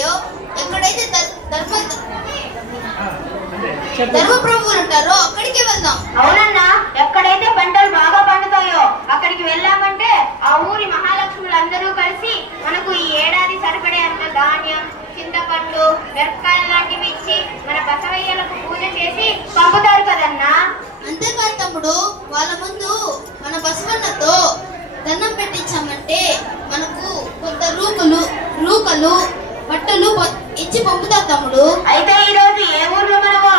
ఉన్నాయో ఎక్కడైతే ధర్మ ధర్మ ప్రభువులు ఉంటారో అక్కడికి వెళ్దాం. అవునన్నా ఎక్కడైతే పంటలు బాగా పండుతాయో అక్కడికి వెళ్ళామంటే ఆ ఊరి మహాలక్ష్ములందరూ కలిసి మనకు ఈ ఏడాది సరిపడే అంత ధాన్యం చింతపండు మిరపకాయలు లాంటివి ఇచ్చి మన బసవయ్యలకు పూజ చేసి పంపుతారు కదన్నా. అంతేకాదు తమ్ముడు వాళ్ళ ముందు మన బసవన్నతో దండం పెట్టించామంటే మనకు కొంత రూపులు రూకలు ఇచ్చి పంపుతారు తమ్ముడు. అయితే ఈ రోజు ఏ ఊర్లో మనమో?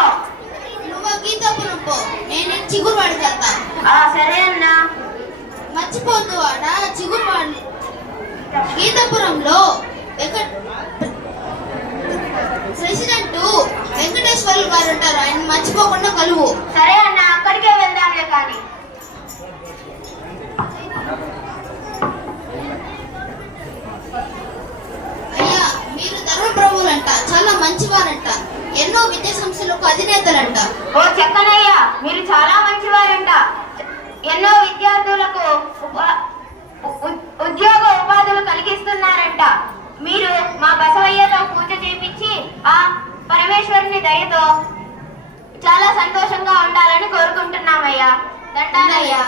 నువ్వు గీతాపురం పో. నేను చిగురువాడికి వెళ్తా ఆ సరే అన్నా. మర్చిపోద్దు వాడ చిగురువాడి గీతాపురంలో వెంకట ప్రెసిడెంట్ వెంకటేశ్వర్లు గారు ఉంటారు. ఆయన మర్చిపోకుండా కలువు. సరే అన్నా అక్కడికే వెళ్దాంలే కానీ. చాలా మంచివారంట. ఎన్నో విద్యా సంస్థలకు అధినేతలంట. ఓ చెక్కనయ్య మీరు చాలా మంచివారంట. ఎన్నో విద్యార్థులకు ఉప- ఉద్యోగ ఉపాధులు కలిగిస్తున్నారంట. మీరు మా బసవయ్యతో పూజ చేపించి ఆ పరమేశ్వరుని దయతో చాలా సంతోషంగా ఉండాలని కోరుకుంటున్నామయ్యా. దండాలయ్యా.